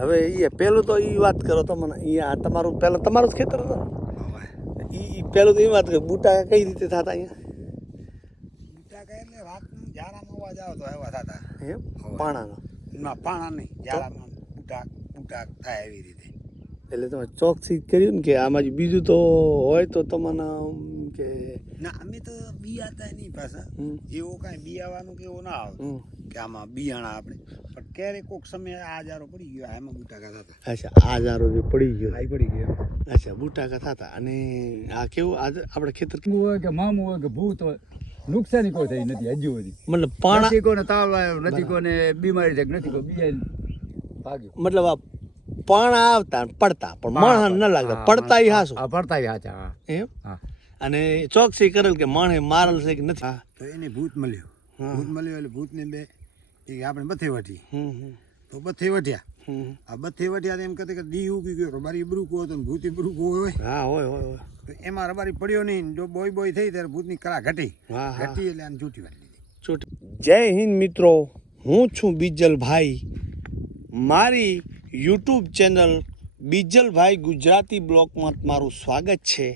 હવે એ પેલું તો એ વાત કરો તમને અહીંયા તમારું પહેલાં તમારું જ ખેતર હતું એ પેલું તો એ વાત કરે બુટા કઈ રીતે થતા અહીંયા બુટાકા એટલે રાતનું જાડામાં અવાજ આવતો એવા થતા એમ પાણાનો ના પાણા નહીં જાડામાં બુટા થાય એવી રીતે. એટલે તમે ચોકસી કર્યું ને કે આમાં જ બીજું તો હોય તો તમને કે ના અમે તો બિયાતા નહીં પાછા એવું કાંઈ બિયાવાનું કે એવું ના આવે કે આમાં બિયાણા આપણે પણ ક્યારેક કોઈક સમય આ જારો પડી ગયો એમાં બુટાકા થતા. અચ્છા આ જારો જે પડી ગયો આ પડી ગયો અચ્છા બુટાકા થતા અને આ કેવું આજે આપણે ખેતર હોય કે મામું હોય કે ભૂત હોય નુકસાની કોઈ થઈ નથી હજુ સુધી. મતલબ પાણા નથી કોઈને તાવ આવ્યો નથી કોઈને બીમારી થઈ નથી કોઈ બિયાઈ ભાગ્યું. મતલબ આ પાણા આવતા ને પડતા પણ માણસ ન લાગતા પડતા ઈ હાસું હા પડતા હાચા હા એમ હા. અને ચોકસી કરેલ કે માણસે મારેલ છે કે નથી તો એને ભૂત મળ્યો એટલે ભૂતને બે એ આપણે બથે વટી તો બથે વટ્યા આ બથે વટ્યા એમ કહેતા કે દી ઉગી ગયો રબારી બરૂકો હતો ને ભૂતી બરૂકો હોય હા હોય હોય હોય તો એમાં રબારી પડ્યો નહીં જો બોય થઈ ત્યારે ભૂતની કળા ઘટી હા હા ઘટી એટલે આને ચૂંટી વાળી લીધી. છૂટી જય હિન્દ મિત્રો, હું છું બીજલભાઈ. મારી યુટ્યુબ ચેનલ બીજલભાઈ ગુજરાતી બ્લોગમાં તમારું સ્વાગત છે.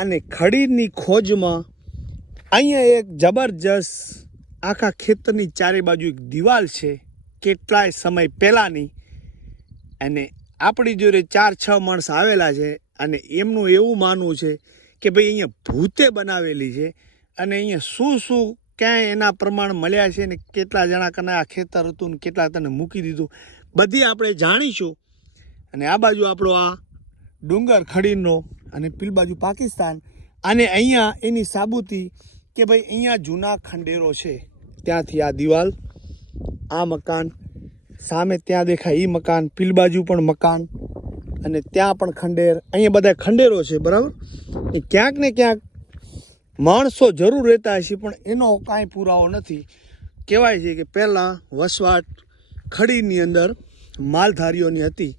અને ખડીરની ખોજમાં અહીંયા એક જબરજસ્ત આખા ખેતરની ચારે બાજુ એક દિવાલ છે કેટલાય સમય પહેલાંની, અને આપણી જોડે 4-6 માણસ આવેલા છે અને એમનું એવું માનવું છે કે ભાઈ અહીંયા ભૂતે બનાવેલી છે અને અહીંયા શું શું ક્યાંય એના પ્રમાણ મળ્યા છે ને કેટલા જણા કને આ ખેતર હતું ને કેટલા તને મૂકી દીધું બધી આપણે જાણીશું. અને આ બાજુ આપણો આ ડુંગર ખડીનો અને પેલી બાજુ પાકિસ્તાન, અને અહીંયા એની સાબુતી કે ભાઈ અહીંયા જૂના ખંડેરો છે. ત્યાંથી આ દિવાલ, આ મકાન, સામે ત્યાં દેખાય એ મકાન, પેલી બાજુ પણ મકાન, અને ત્યાં પણ ખંડેર, અહીંયા બધા ખંડેરો છે બરાબર. એ ક્યાંક ને ક્યાંક માણસો જરૂર રહેતા હશે પણ એનો કાંઈ પુરાવો નથી. કહેવાય છે કે પહેલાં વસવાટ ખડીની અંદર માલધારીઓની હતી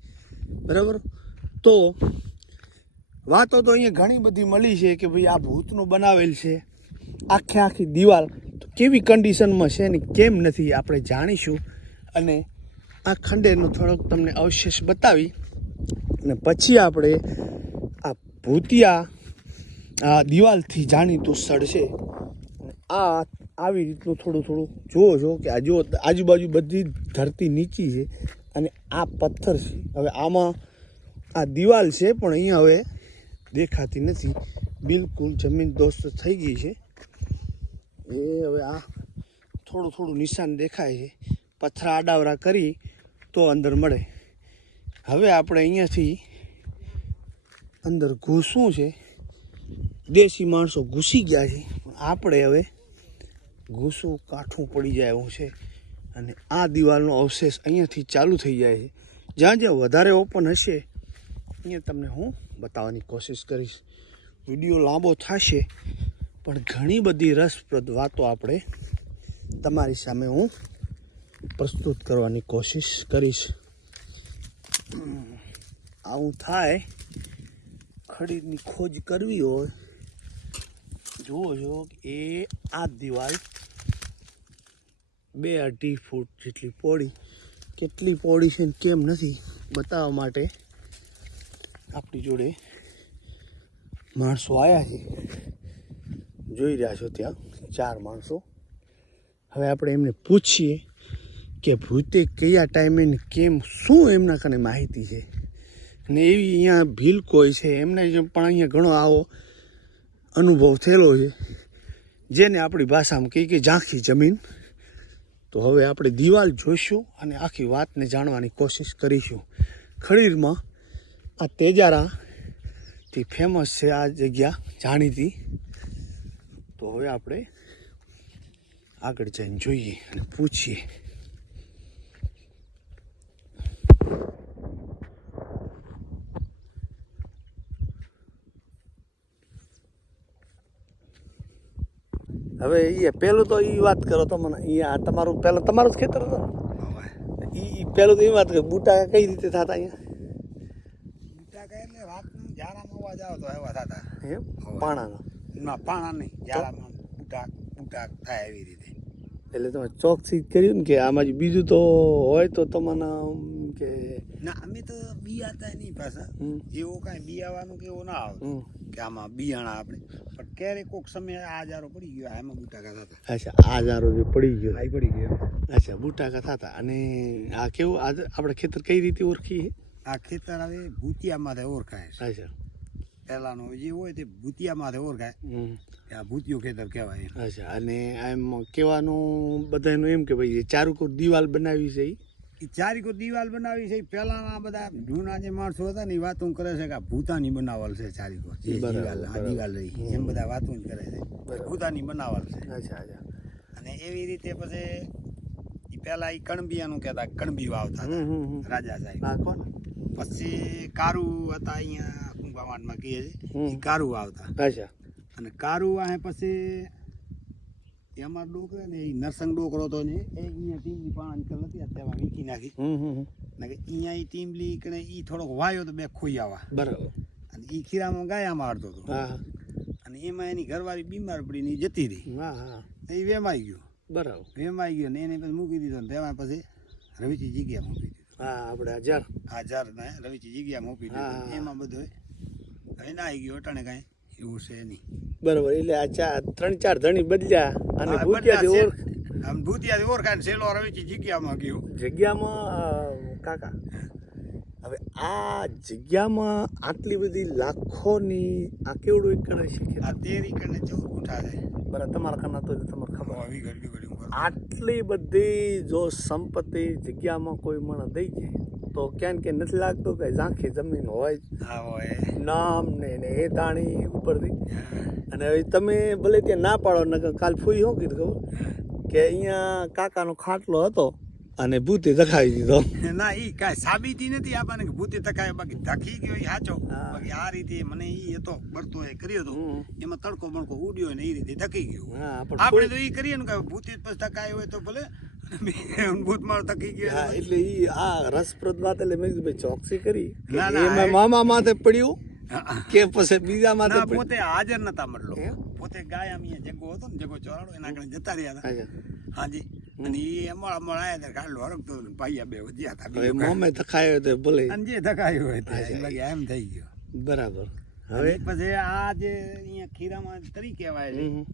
બરાબર. તો વાતો તો અહીંયા ઘણી બધી મળી છે કે ભાઈ આ ભૂતનું બનાવેલ છે આખી દિવાલ. તો કેવી કન્ડિશનમાં છે ને કેમ નથી આપણે જાણીશું, અને આ ખંડેરનો થોડોક તમને અવશેષ બતાવી અને પછી આપણે આ ભૂતિયા આ દિવાલથી જાણીતું સ્થળ છે. અને આ આવી રીતનું થોડું જુઓ છો કે આ જો આજુબાજુ બધી ધરતી નીચી છે અને આ પથ્થર છે. હવે આમાં આ દિવાલ છે પણ અહીંયા હવે દેખાતી નથી, બિલકુલ જમીન દોસ્ત થઈ ગઈ છે. એ હવે આ થોડું નિશાન દેખાય છે, પથ્થર આડાવરા કરી તો અંદર મળે. હવે આપણે અહીંયાથી અંદર ઘૂસવું છે. દેશી માણસો ઘૂસી ગયા છે પણ આપણે હવે ઘૂસવું કાઠું પડી જાય એવું છે. અને આ દિવાલનો અવશેષ અહીંયાથી ચાલુ થઈ જાય છે. જ્યાં જ્યાં વધારે ઓપન હશે અહીંયા તમને હું બતાવવાની કોશિશ કરીશ. વિડીયો લાંબો થશે પણ ઘણી બધી રસપ્રદ વાતો આપણે તમારી સામે હું પ્રસ્તુત કરવાની કોશિશ કરીશ. આવું થાય, ખડીની ખોજ કરવી હોય, જુઓ છો એ આ દિવાલ 2-2.5 ફૂટ જેટલી પહોળી, કેટલી પહોળી છે ને કેમ નથી બતાવવા માટે આપણી જોડે માણસો આવ્યા છે. જોઈ રહ્યા છો ત્યાં 4 માણસો. હવે આપણે એમને પૂછીએ કે ભૂતે કયા ટાઈમે ને કેમ શું એમના કને માહિતી છે. અને એવી અહીંયા ભીલ કોઈ છે એમને પણ અહીંયા ઘણો આવો અનુભવ થયેલો છે જેને આપણી ભાષામાં કહીએ કે ઝાંખી જમીન. તો હવે આપણે દિવાલ જોઈશું અને આખી વાતને જાણવાની કોશિશ કરીશું. ખડીરમાં આ તેજારાથી ફેમસ છે આ જગ્યા જાણીતી. તો હવે આપણે આગળ જઈને જોઈએ અને પૂછીએ. હવે એ પેલું તો એ વાત કરો તો મને અહીંયા તમારું પહેલાં તમારું જ ખેતર હતું એ પેલું તો એ વાત કરો બુટા કઈ રીતે થતા અહીંયા બુટાકા એટલે રાતનું જાડામાં અવાજ આવતો એવા થતા એમ પાણાનો ના પાણા નહીં જાડામાં બુટા થાય એવી રીતે. એટલે તમે ચોકસી કર્યું ને કે આમાં બીજું તો હોય તો તમને કે ના અમે તો બિયાતા નહીં પાછા હમ. એવું કાંઈ બિયાવાનું કે એવું ના આવતું હમ. કે આમાં બિયાણા આપણે પણ ક્યારેક કોઈક સમયે આ જારો પડી ગયો એમાં બુટાકા થતા અચ્છા આ જારો જે પડી ગયો આઈ પડી ગયો અચ્છા બુટાકા થતા અને આ કેવું આ આપણે ખેતર કઈ રીતે ઓળખીએ આ ખેતર હવે ભૂતિયામાંથી ઓળખાય છે અચ્છા પહેલાનો જે હોય તે ભૂતિયામાંથી ઓળખાય હમ. કે આ ભૂતિયું ખેતર કહેવાય એમ. અચ્છા અને એમ કહેવાનું બધાનું એમ કે ભાઈ ચારુકોર દિવાલ બનાવી છે ઈ? એ ચારીકો દિવાલ બનાવી છે પહેલાના બધા જૂના જે માણસો હતા ને એ વાતો કરે છે કે આ ભૂતાની બનાવલ છે ચારીકો જે બરાબર, દિવાલ આ બરાબર. દિવાલ રહી એમ બધા વાતો જ કરે છે બરાબર. ભૂતાની બનાવલ છે અચ્છા અચ્છા અને એવી રીતે પછી એ પહેલા એ કણબિયાનું કહેતા કણબી વાવતા હતા હમ, હમ, હમ. રાજા સાહેબ આ કોણ પછી કારું હતા અહીંયા કુંભાવાડમાં કહીએ છીએ હમ. એ કારું વાવતા અચ્છા અને કારું વાહે પછી એમાં ડોકરે ને એ નરસંગ ડોકરો હતો ને એ અહીંયા ટીમલી પાણા નીકળ હતી તેમાં વીકી નાખી હમ હમ હમ. ને કે અહીંયા એ ટીમલી કણે એ થોડોક વાયો તો બે ખોઈ આવા બરાબર અને એ ખીરામાં ગાયા મારતો હતો હા હા અને એમાં એની ઘરવાળી બીમાર પડીને એ જતી રહી હા હા એ વેમાઈ ગયો બરાબર ને એને પછી મૂકી દીધો ને તેમાં પછી રવિચી જગ્યા મૂકી દીધું હા આપણે હજાર આ જાર ને રવિચી જગ્યા મૂકી હા, દીધું હા. એમાં બધું હવે ના આવી ગયો અટાણે કાંઈ એવું છે નહીં બરાબર એટલે આ ત્રણ ચાર ધણી બદલ્યા અને હા, ભૂતિયાથી બધા ઓળખ આમ ભૂતિયાથી ઓળખાય ને સેલો રવિચી જગ્યામાં ગયો જગ્યામાં કાકા હવે આ જગ્યામાં આટલી બધી લાખોની આ કેવડું એકડ છે આ 13 કને 14 ગુંઠા છે બરાબર તમારા કన్నా તો તમને ખબર આવી ગળી આટલી બધી જો સંપત્તિ જગ્યામાં કોઈ માણસ દઈ જાય તો ક્યાં કે નથી લાગતું કે ઝાંખી જમીન હોય હા હોય નામ ને એ તાણી ઉપરથી અને હવે તમે ભલે ત્યાં ના પાડો ને કાલ ફૂઈ શું કીધું ખબર કે અહીંયા કાકાનો ખાટલો હતો અને ભૂતે ધખાવી દીધો ના ઈ કાંઈ સાબિતી નથી આપણને કે ભૂતે તકાય બાકી ધકી ગયો ઈ સાચો હા. બાકી આ રીતે મને ઈ હતો બળતો એ કર્યો હતો હમ. એમાં તડકો બળકો ઉડ્યો ને એ રીતે ધકી ગયો હા પણ આપણે તો ઈ કરીએ ને કે ભૂતે જ પછી ધકાય હોય તો ભલે ભૂત મારો ધકી ગયો હા એટલે ઈ આ રસપ્રદ વાત એટલે મેં કીધું ભાઈ ચોકસી કરી કે ના, ના, એમાં મામા માથે પડ્યું કે પછી બીજા માથે ના પડ્યું પોતે હાજર નતા મતલો એમ? પોતે ગાય આમ અહીંયા જગ્ગો હતો ને જગ્ગો ચોરાડો એના આગળ જતા રહ્યા હતા અચ્છા. હાજી અને ઈ અમાળ અમાળ આયા હતા કાઢલો હરકતો હતો ને ભાઈયા બે વધ્યા હતા હવે બીજું કાંઈ. મોમે ધખાયો તો ભલે અને જે ધકાયું હોય તે અચ્છા. લાગે એમ થઈ ગયો બરાબર હવે હવે પછી આ જે અહીંયા ખીરામાં તરી કહેવાય છે હમ.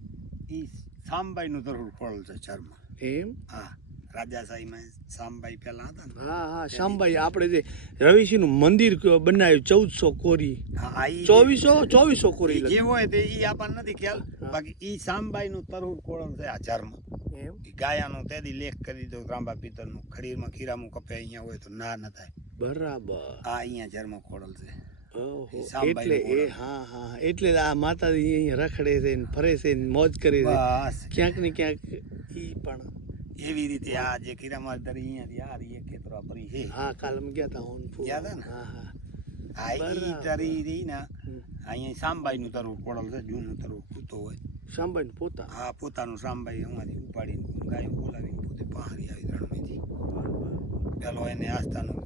ઈ સામબાઈનું તરફું ખોળ છે ચરમાં એમ હા રાજાશાહીમાં સામબાઈ પહેલા હતા ને હા હા શામભાઈ આપણે જે રવિસિંહનું મંદિર બનાવ્યું 1400 કોરી હા આ ઈ 2400 કોરી જે હોય તે ઈ આપણને નથી ખ્યાલ બાકી ઈ સામબાઈનું તરફું ખોળ છે આ ચરમાં એમ ઈ ગાયાનું તેદી લેખ કરી દીધો રાંબા પિત્તળનું ખડીરમાં ખીરામાં કપે અહીંયા હોય તો ના ન થાય બરાબર આ અહીંયા ચરમાં ખોડલ છે ઓહો એ શામબાઈનું એટલે એ ખોળ. હા હા એટલે આ માતાજી અહીંયા રખડે છે ને ફરે છે ને મોજ કરે છે બસ ક્યાંક ને ક્યાંક ઈ પણ એવી રીતે આ જે ખીરામાં તરી અહીંયાથી આ રહી એક ખેતરો પરી છે હા કાલ અમે ગયા હતા હું ગયા તા ને? હા હા આ ઈ બરાબર. તરી રહી ને હમ. અહીંયા સામબાઈનું તરવું પડલ છે જૂનું તરવું કૂતો હોય શામભાઈ પોતા આ પોતાનું સામબાઈ અમારી ઉપાડીને ગાયો બોલાવીને પોતે પહાડી આવી રણમાંથી પેલો એને આસ્થાનું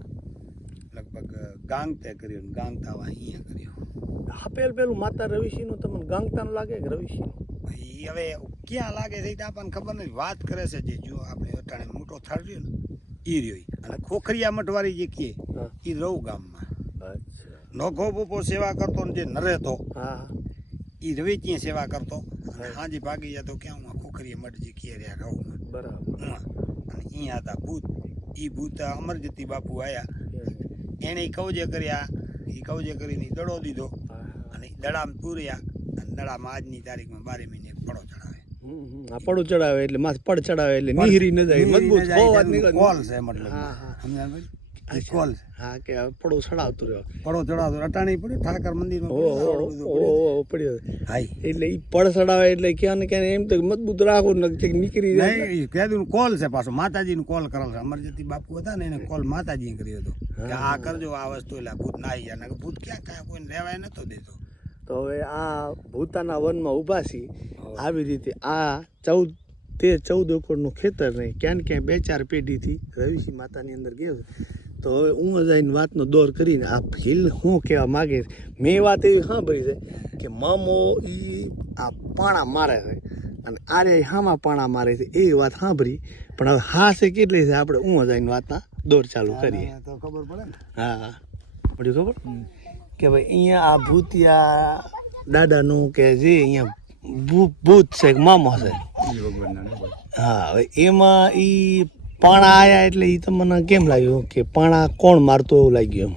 લગભગ ગાંગતે કર્યો ને ગાંગતાવા અહીંયા કર્યો પેલું માતા રવિસિંહનું તમને ગાંગતાનું લાગે કે રવિસિંહ ઈ હવે ક્યાં લાગે છે એ તો આપણને ખબર નથી વાત કરે છે જે જો આપણે અટાણે મોટો થાળ રહ્યો ને ઈ રહ્યો ઈ. અને ખોખરિયા મઠવારી જે કહે હા એ રવ ગામમાં અચ્છા નોખો બોપો સેવા કરતો ને જે નરે તો હા એ રવેચીએ સેવા કરતો અને હાજી ભાગી જતો ક્યાં હું ખોખરીએ મઠ જે કહે રહ્યા ઘઉંમાં બરાબર અને અહીંયા હતા ભૂત એ ભૂત અમરજતી બાપુ આવ્યા એણે કવજે કર્યા એ કવજે કરીને ઈ દડો દીધો હા અને ઈ દડામાં પૂર્યા અને દડામાં આજની તારીખમાં 12 મહિને એક પડો ચડાવે આ પડું ચડાવે એટલે માથે પડ ચડાવે એટલે નીહરી ન જાય મજબૂત હોવા નીકળે કોલ છે મતલબ હા, હા. સમજાય ભાઈ? ઈ કોલ છે હા કે પડું ચડાવતું રહ્યો પડો ચડાવતો અટાણી પડ્યો ઠાકર મંદિરમાં ઓ પડ્યો, ઓ બધું પડ્યું. ઓ પડ્યો હાય એટલે ઈ પડ ચડાવે એટલે ક્યાં ને ક્યાં એમ તો મજબૂત રાખવું ને કંઈક નીકળી જાય નહીં ઈ કહેતું કોલ છે પાછો માતાજીનું કોલ કરેલ છે અમરજતી બાપુ હતા ને એને કોલ માતાજીએ કર્યો હતો કે આ કરજો આ વસ્તુ એટલે આ ભૂત ના આવી જાય નકર ભૂત ક્યાં કાંઈ કોઈને રહેવાય નતો દેતો તો હવે આ ભૂતાના વનમાં ઊભા છીએ આવી રીતે આ 14 એકરનું ખેતર નહીં ક્યાં ને ક્યાંય 2-4 પેઢીથી રવિસિંહ માતાની અંદર ગયો તો હવે હું જઈને વાતનો દોર કરીને આ હિલ શું કહેવા માગે છે મેં વાત એવી સાંભળી છે કે મામો એ આ પાણા મારે છે અને આરે હામાં પાણા મારે છે એ વાત સાંભળી પણ હવે હા છે કેટલી છે આપણે હું જઈને વાતના દોર ચાલુ કરીએ. તો ખબર પડે ને. હા પડ્યું ખબર કે ભાઈ અહીંયા આ ભૂતિયા દાદાનું કે જે અહીંયા ભૂત છે કે મામો છે. ઈ ભગવાનના ને બોલ. હા હવે એમાં ઈ પાણા આયા એટલે ઈ તમને કેમ લાગ્યું કે પાણા કોણ મારતું એવું લાગ્યું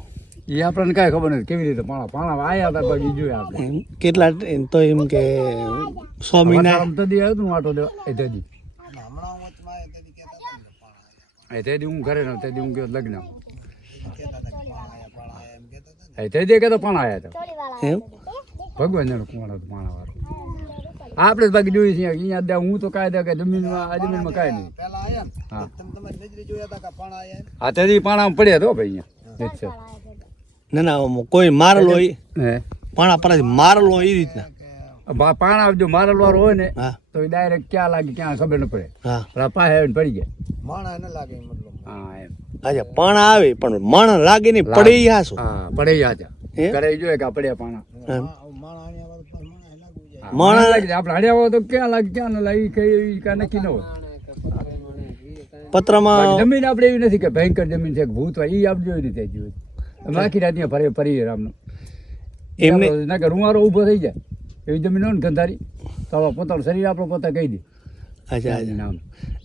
ઈ આપણને કાંઈ ખબર નથી કેવી રીતે પાણા આયા હતા પછી જોયા આપણે એમ? કેટલા તો એમ કે 100 મહિના આમ તદી આવ્યો તું આટો દેવા એ તદી હમણાં વચમાં આવ્યા તેથી કહેતા હતા ને પાણા આયા. એ તદી હું ઘરે ન તદી હું ગયો લગ્ન કહેતા હતા કે પાણા આયા એમ કહેતા હતા ને. એ તદી કે તો પાણા આયા હતા એમ ભગવાન જાણે કોણ હતું પાણા વાળું આપણે જ બાકી જોઈ છીએ અહીંયા હું તો કાંઈ દે કે જમીનમાં આ જમીનમાં કાંઈ નહીં પહેલા આયા ને હા. તમે તમારી નજરે જોયા હતા કે પાણા આયા એમ? આ તદી પાણા પડ્યા તો ભાઈ અહીંયા અચ્છા ના ના આમાં કોઈ મારેલો હોય હે પાણા પરાથી મારેલો હોય એ રીતના પાણા જો મારેલ વાળો હોય ને હા તો એ ડાયરેક્ટ ક્યાં લાગે ક્યાં ખબર ન પડે હા પેલા પાસે આવીને પડી ગયા માણા ન લાગે એમ મતલબ. હા એમ અચ્છા પાણા આવે પણ માણા લાગે નહીં પડે ઈ હાસો હા પડે હતા હે? ઘરે જોઈએ કે આ પડ્યા પાણા માણા આયા વાળું તો માણા લાગુ જાય. હા, માણા લાગે આપણે હડ્યા હોય તો ક્યાં લાગે ક્યાં ન લાગે કઈ કાંઈ નક્કી ન હોય પત્રમાં બાકી જમીન આપણે એવી નથી કે ભયંકર જમીન છે કે ભૂત હોય એ આપણે જોઈ રીતે જોયું અમે આખી રાત ત્યાં ફરી રામનું એમને ના કે રૂવારો ઊભો થઈ જાય એવી જમીન હોય ને ગંધારી તો હવે પોતાનું શરીર આપણો પોતા કહી દે અચ્છા અચ્છા નામ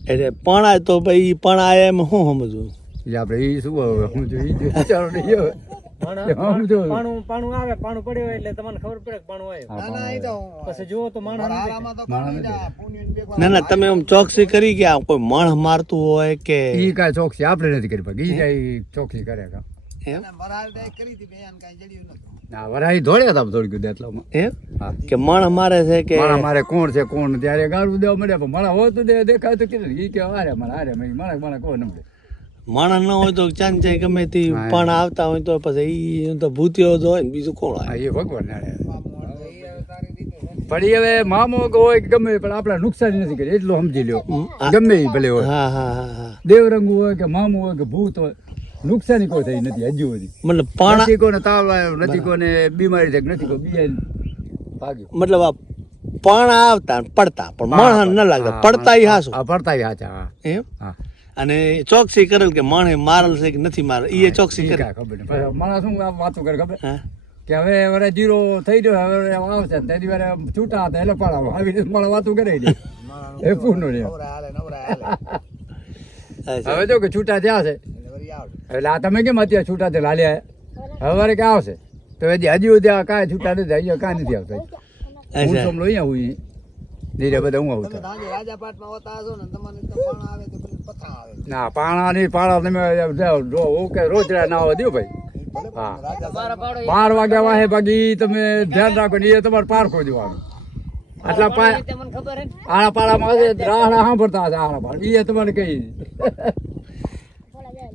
એટલે પણા તો ભાઈ પણા આયા એમ શું સમજવું એ આપણે એ શું હવે હું જો એ વિચારો નહીં હવે હું જો પાણું આવે પાણું પડ્યું હોય એટલે તમને ખબર પડે કે પાણું આવ્યું હા, ના ના એ તો પછી જુઓ તો માણસ નથી આરામાં તો માણા કોઈ નથી. ના પુણ્ય ને ભેગવા ના ના તમે એમ ચોકસી કરી કે આ કોઈ માણસ મારતું હોય કે એ કાંઈ ચોકસી આપણે નથી કરી બાકી એ કાંઈ ચોકસી કરે કાં એમ અને મરાલ દે કરી હતી બેન કાંઈ જડ્યું નતું. ના વરાઈ દોડ્યા હતા થોડીક એટલામાં એમ હા કે માણસ મારે છે કે મારા મારે કોણ છે કોણ ત્યારે ગાળું દેવા મળ્યા પણ મારા હોય તો દેખાય તો કીધું એ કે આરે મારા કોણ નમડે માણસ ન હોય તો ચાંચાઈ ગમે તે હા, પણ આવતા હોય તો પછી ઈ તો ભૂતિયો જ હોય ને બીજું કોણ હા આવે એ ભગવાન નાડે પણ એ હવે મામો કે હોય કે ગમે પણ આપણે નુકસાન નથી કરી એટલું સમજી લ્યો આ- ગમે એ ભલે હોય હા હા હા હા દેવરંગ હોય કે મામો હોય કે ભૂત હોય નુકસાની કોઈ થઈ નથી હજુ સુધી મતલબ પાણા નથી કોને તાવ આવ્યો નથી કોને બીમારી થઈ નથી કોઈ બીજાને ભાગ્યું મતલબ આ પાણા આવતા ને પડતા પણ માણસ ન લાગતા પડતા ઈ હાસું હા પડતા હાચા હા એમ હા અને ચોકસી કરેલ કે માણસે મારેલ છે કે નથી મારેલ ઈ ચોકસી ઈ કરે કાંઈ ખબર નહીં પછી માણસ શું આ વાતો કરે ખબર હા કે હવે વરે જીરો થઈ ગયો હવે આવશે ને તેની વારે છૂટા હતા એટલે પાડાવો આવી રીતે મારા વાતો કરે ને એ પૂર્ણ નહીં નવરા હાલે અચ્છા. હવે જો કે છૂટા થયા છે એટલે વળી આવડે. એટલે આ તમે કેમ અત્યારે છૂટા તે લાલ્યા હવે વરે કે આવશે તો હજી સુધી કાંઈ છૂટા નથી અહીંયા કાંઈ નથી આવતા હું અચ્છા સમલો અહીંયા હું ધીરે બધા હું આવું તમે સાંજે રાજાપાટમાં હોતા હશો ને તમને તો પાણા આવે તો પેલું પથરા આવે. ના પાણા નહીં પાણા તમે ઓકે રોજડા ના આવે દો ભાઈ ભલે પણ હા. રાજા 12 વાગ્યા વાહે બાકી તમે ધ્યાન રાખો ને એ તમારે પારખો દેવાનું આટલા તમને ખબર હે આળા પાડામાં હશે રાહડા સાંભળતા હશે આળા પાડા એ તમારે કહી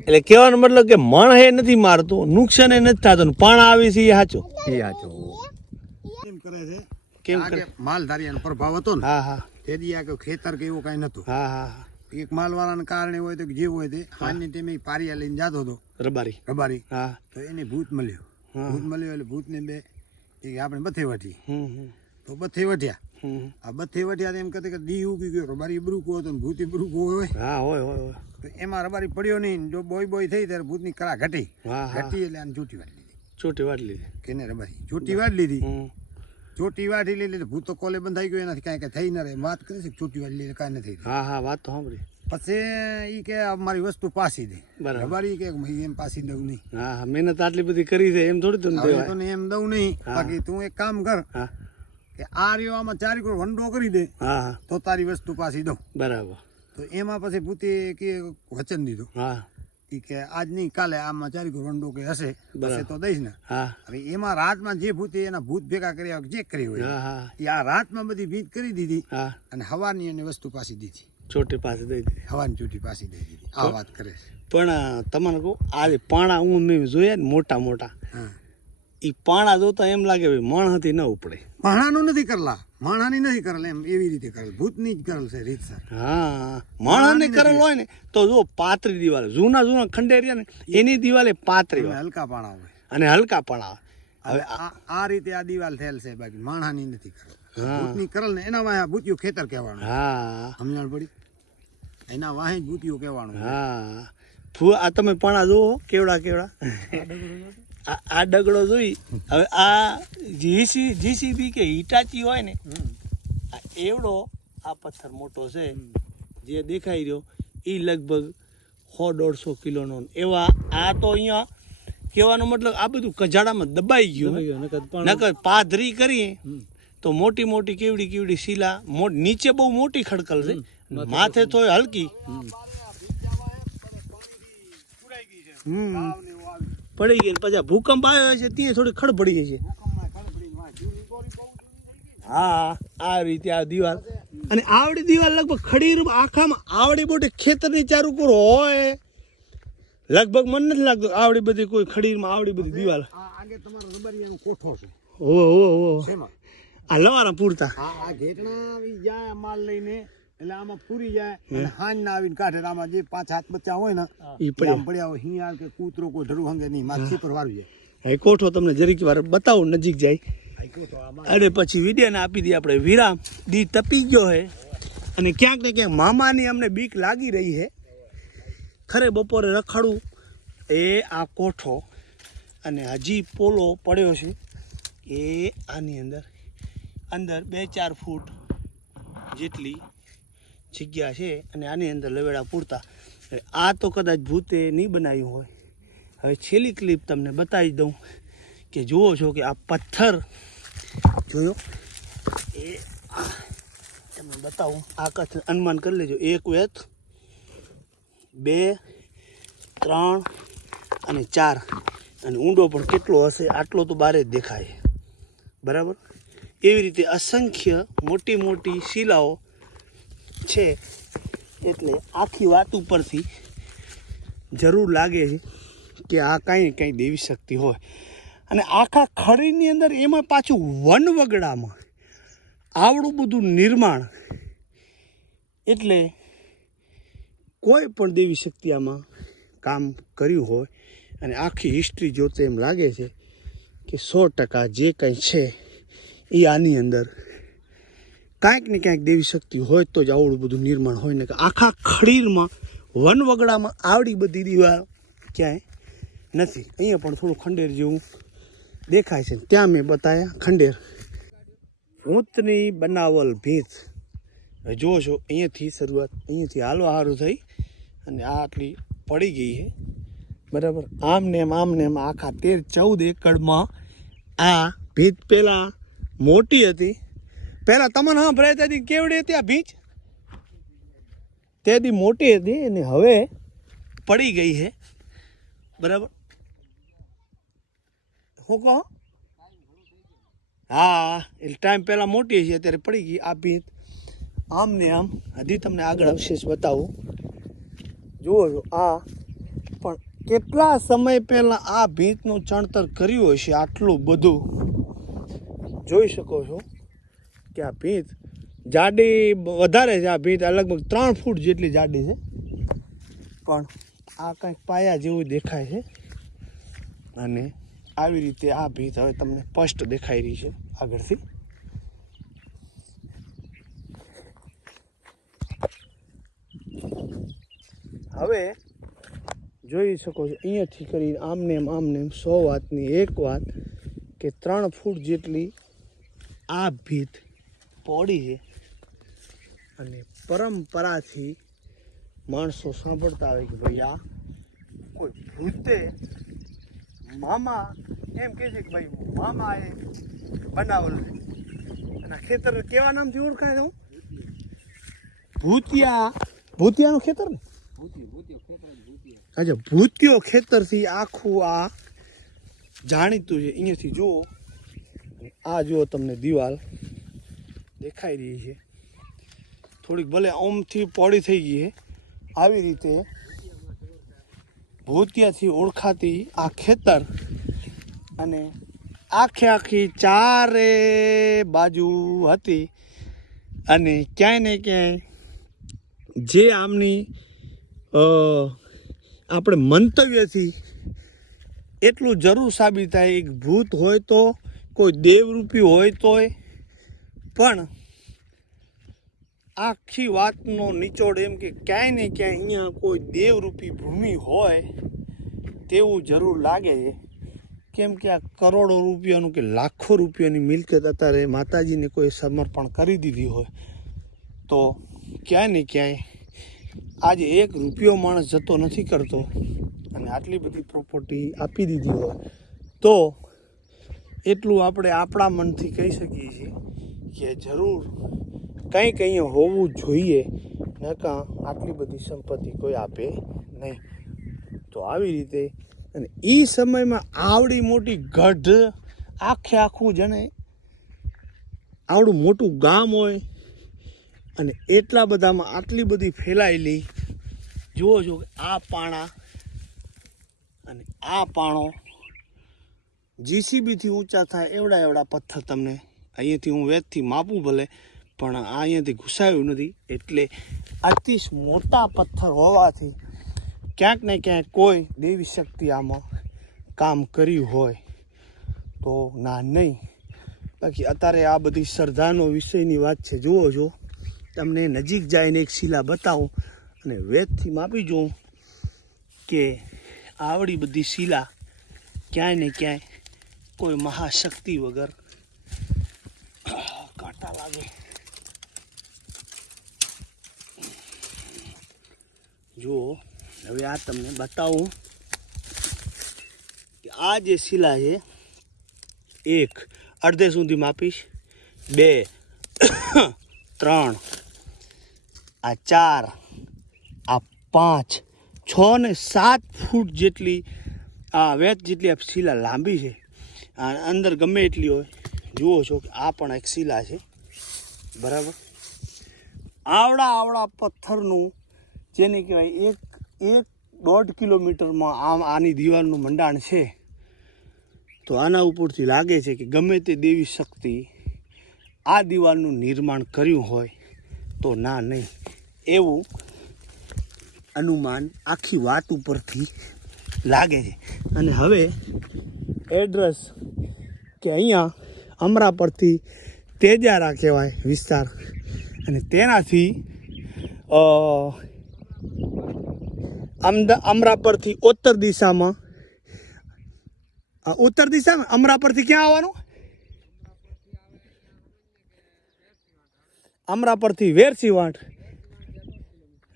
એટલે કહેવાનો મતલબ કે માણસ એ નથી મારતું નુકસાન એ નથી થતું ને પાણા આવી છે એ સાચું એ સાચું કેમ કરે છે કેમ આ કરે કે માલધારીયાનો પ્રભાવ હતો ને હા હા તેથી આ કે ખેતર કે એવું કાંઈ નતું. હા હા એક માલવાળાને કારણે હોય તો કે જે હોય તે હાલની ટાઈમે ઈ પારિયા લઈને જતો હતો રબારી રબારી હા તો એને ભૂત મળ્યો. હા. ભૂત મળ્યો એટલે ભૂતને બે એ આપણે બથે વઠી હમ તો બથે વઠ્યા. હમ આ બથે વઠ્યા તો એમ કહેતા કે દી ઉગી ગયો રબારી બરૂકો હતો ને ભૂતી બરૂકો હોય હા હોય હોય હોય તો એમાં રબારી પડ્યો નહીં ને જો બોય બોય થઈ ત્યારે ભૂતની કરા ઘટી હા હા ઘટી એટલે આને ચોટી વાળી લીધી ચોટી વાટ લીધી કેને રબારી ચોટી વાળી લીધી હમ ચોટી વાટી લીધી ભૂત તો કોલે બંધાઈ ગયો એનાથી કાંઈ થઈ ન રહે એમ વાત કરે છે કે ચોટી વાળી લીધી કાંઈ નથી હા હા વાત તો સાંભળી પછી ઈ કે આ મારી વસ્તુ પાસી દે બરાબર. રબારી કે હું એમ પાસી દઉં નહીં હા હા મહેનત આટલી બધી કરી છે એમ થોડી તને હવે દેવાય તને એમ દઉં નહીં હા. બાકી તું એક કામ કર હા કે આ રહ્યો આમાં ચારી કોર વંડો કરી દે હા હા તો તારી વસ્તુ પાછી દઉં. બરાબર તો એમાં પછી ભૂતે કે વચન દીધું હા ઈ કે આજ નહીં કાલે આમાં ચારી કોર વંડો કે હશે બરાબર. હશે તો દઈશ ને. હા હવે એમાં રાતમાં જે ભૂતે એના ભૂત ભેગા કર્યા જે કરી હોય હા હા એ આ રાતમાં બધી ભીત કરી દીધી હા અને હવાની એને વસ્તુ પાછી દીધી. ચોટી પાસે દઈ દીધી હવાની ચોટી પાછી દઈ દીધી. આ વાત કરે છે. પણ તમને કહું આ જે પાણા હું મેં જોયા ને મોટા મોટા હા એ પાણા જોતા એમ લાગે ભાઈ માણસથી ન ઉપડે માણાનું નથી કરલા માણાની નથી કરેલ એમ એવી રીતે કરેલ ભૂતની જ કરેલ છે રીતસર. હા માણસને કરેલ હોય ને તો જો પાતળી દિવાલે જૂના જૂના ખંડેરિયા ને એની દિવાલે પાતળી એમાં હોય હલકા પાણા હોય. અને હલકા પાણા હવે આ રીતે આ દિવાલ થયેલ છે બાકી માણાની નથી કરેલ. હા. ભૂતની કરેલ ને એના વાહે ભૂતિયું ખેતર કહેવાનું. હા સમજણ પડી એના વાહે જ ભૂતિયું કહેવાનું. હા આ તમે પણા જુઓ કેવડા કેવડા આ ડગડો જોઈ હવે આ જીસીબી કે હિટાચી હોય ને આ એવડો આ પથ્થર મોટો છે જે દેખાઈ રહ્યો એ લગભગ 100-150 કિલોનો એવા આ તો અહીંયા કહેવાનો મતલબ આ બધું કજાડામાં દબાઈ ગયું નકર પાધરી કરીએ તો મોટી મોટી કેવડી શીલા નીચે બહુ મોટી ખડકલ છે માથે તો હલકી પડી ગઈ પછી ભૂકંપ આવ્યો છે ત્યાં થોડી ખડ પડી ગઈ છે હા આ રીતે આ દિવાલ અને આવડી દિવાલ લગભગ ખડી આખામાં આવડી મોટી ખેતરની ચાર ઉપર હોય લગભગ મને નથી લાગતું આવડી બધી કોઈ ખડીરમાં આવડી બધી દિવાલ આગે તમારો રબરિયાનો કોઠો છે ઓ આ લવારા પૂરતા આ ઘેટણા આવી જાય માલ લઈને એટલે આમાં પૂરી જાય અને હાંજ ના આવીને કાઢે આમાં જે 5 હાથ બચ્ચા હોય ને ઈ પડ્યા હોય હિયાર કે કૂતરો કોઈ ઢળું હંગે નહીં માછી પર વાળું જાય એ કોઠો તમને જરીક વાર બતાવું નજીક જાય અને પછી વિડીયોને આપી દઈએ આપણે વિરામ દી તપી ગયો હે અને ક્યાંક ને ક્યાંક મામાની અમને બીક લાગી રહી છે ખરે બપોરે રખડવું એ આ કોઠો અને હજી પોલો પડ્યો છે એ આની અંદર 2-4 ફૂટ જેટલી જગ્યા છે અને આની અંદર લવેડા પૂરતા આ તો કદાચ ભૂતે નહીં બનાવ્યું હોય હવે છેલ્લી ક્લિપ તમને બતાવી દઉં કે જુઓ છો કે આ પથ્થર જોયો એ તમને બતાવું આ કચ્છ અનુમાન કરી લેજો 1 વેત 2 3 અને 4 અને ઊંડો પણ કેટલો હશે આટલો તો બારે જ દેખાય બરાબર એવી રીતે અસંખ્ય મોટી શિલાઓ છે એટલે આખી વાત ઉપરથી જરૂર લાગે છે કે આ કાંઈ દેવી શક્તિ હોય અને આખા ખડીની અંદર એમાં પાછું વનવગડામાં આવડું બધું નિર્માણ એટલે કોઈ પણ દેવી શક્તિ આમાં કામ કર્યું હોય અને આખી હિસ્ટ્રી જોતે એમ લાગે છે કે 100% જે કંઈ છે એ આની અંદર કાંઈક ને કાંઈક દેવી શક્તિ હોય તો જ આવડું બધું નિર્માણ હોય ને કે આખા ખડીરમાં વનવગડામાં આવડી બધી દિવાલ ક્યાંય નથી અહીંયા પણ થોડું ખંડેર જેવું દેખાય છે ત્યાં મેં બતાવ્યા ખંડેર ભૂતની બનાવલ ભીત જુઓ છો અહીંયાથી શરૂઆત અહીંયાથી હાલવા સારું થઈ અને આ આટલી પડી ગઈ છે બરાબર આમને એમ આખા 13-14 એકડમાં આ ભીત પહેલાં મોટી હતી પહેલાં તમને હા ભરાય ત્યાંથી કેવડી હતી આ ભીંચ ત્યાંથી મોટી હતી અને હવે પડી ગઈ છે બરાબર હું કહો હા એટલે ટાઈમ પહેલાં મોટી છે અત્યારે પડી ગઈ આ ભીંત આમ હજી તમને આગળ અવશેષ બતાવું જુઓ છો આ પણ કેટલા સમય પહેલાં આ ભીંતનું ચણતર કર્યું હશે આટલું બધું જોઈ શકો છો કે આ ભીંત જાડી વધારે છે આ ભીંત લગભગ 3 ફૂટ જેટલી જાડી છે પણ આ કંઈક પાયા જેવું દેખાય છે અને આવી રીતે આ ભીંત હવે તમને સ્પષ્ટ દેખાઈ રહી છે આગળથી હવે જોઈ શકો છો અહીંયાથી કરીને આમને એમ 100 વાતની એક વાત કે 3 ફૂટ જેટલી આ ભીંત પહોળી છે અને પરંપરાથી માણસો સાંભળતા હોય કે ભાઈ આ કોઈ ભૂતે મામા એમ કહે છે કે ભાઈ મામા એ બનાવેલું છે અને આ ખેતર કેવા નામથી ઓળખાય છે ભૂતિયાનું ખેતર ને અચ્છા ભૂતિયો ખેતરથી આખું આ જાણીતું છે અહીંયાથી જુઓ આ જુઓ તમને દિવાલ દેખાઈ રહી છે થોડીક ભલે ઓમથી પોળી થઈ ગઈ છે આવી રીતે ભૂતિયાથી ઓળખાતી આ ખેતર અને આખી ચારે બાજુ હતી અને ક્યાંય ને ક્યાંય જે આમની આપણે મંતવ્યથી એટલું જરૂર સાબિત થાય એક ભૂત હોય તો કોઈ દેવરૂપી હોય તોય પણ આખી વાતનો નિચોડ એમ કે ક્યાંય ને ક્યાંય અહીંયા કોઈ દેવરૂપી ભૂમિ હોય તેવું જરૂર લાગે છે. કેમ કે આ કરોડો રૂપિયાનું કે લાખો રૂપિયાની મિલકત અત્યારે માતાજીને કોઈ સમર્પણ કરી દીધી હોય તો ક્યાંય ને ક્યાંય આજે 1 રૂપિયો માણસ જતો નથી કરતો અને આટલી બધી પ્રોપર્ટી આપી દીધી હોય તો એટલું આપણે આપણા મનથી કહી શકીએ છીએ કે જરૂર કંઈક અહીંયા હોવું જોઈએ, નકા આટલી બધી સંપત્તિ કોઈ આપે નહીં. તો આવી રીતે અને એ સમયમાં આવડી મોટી ગઢ આખું જાણે આવડું મોટું ગામ હોય અને એટલા બધામાં આટલી બધી ફેલાયેલી જુઓ છો કે આ પાણા અને આ પાણો જીસીબીથી ઊંચા થાય એવડા પથ્થર તમને અહીંયાથી હું વેદથી માપું ભલે પણ આ અહીંયાથી ઘૂસાયું નથી. એટલે અતિશ મોટા પથ્થર હોવાથી ક્યાંક ને ક્યાંક કોઈ દેવી શક્તિ આમાં કામ કર્યું હોય તો ના નહીં. બાકી અત્યારે આ બધી શ્રદ્ધાનો વિષયની વાત છે. જુઓ છો તમને નજીક જઈને એક શિલા બતાવું અને વેદથી માપી જોઉં કે આવડી બધી શિલા ક્યાંય ને ક્યાંય કોઈ મહાશક્તિ વગર કાંટા લાગે. જુઓ હવે આ તમને બતાવું કે આ જે શિલા છે 1 અડધે સુધી માપીશ, 2 3 આ 4 આ 5 6 ને 7 ફૂટ જેટલી આ વેત જેટલી આ શિલા લાંબી છે. અને અંદર ગમે એટલી હોય. જુઓ છો કે આ પણ એક શિલા છે બરાબર. આવડા પથ્થરનું જેને કહેવાય 1.5 કિલોમીટરમાં આની દિવાલનું મંડાણ છે. તો આના ઉપરથી લાગે છે કે ગમે તે દેવી શક્તિ આ દિવાલનું નિર્માણ કર્યું હોય તો ના નહીં એવું અનુમાન આખી વાત ઉપરથી લાગે છે. અને હવે એડ્રેસ કે અહીંયા અમરાપરથી તેજારા કહેવાય વિસ્તાર અને તેનાથી અમરાપરથી ઉત્તર દિશામાં અમરાપરથી ક્યાં આવવાનું? અમરાપરથી વેરસીવાંટ.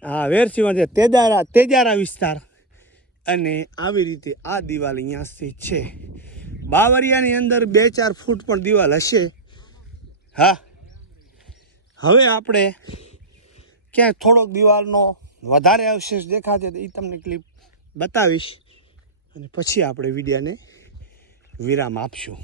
હા વેરસીવાંટ તેજારા વિસ્તાર. અને આવી રીતે આ દિવાલ અહીંયા સ્થિત છે. બાવરિયાની અંદર 2-4 ફૂટ પણ દિવાલ હશે. હા હવે આપણે ક્યાંય થોડોક દિવાલનો વધારે અવશેષ દેખાશે તો એ તમને ક્લિપ બતાવીશ અને પછી આપણે વિડીયોને વિરામ આપશું.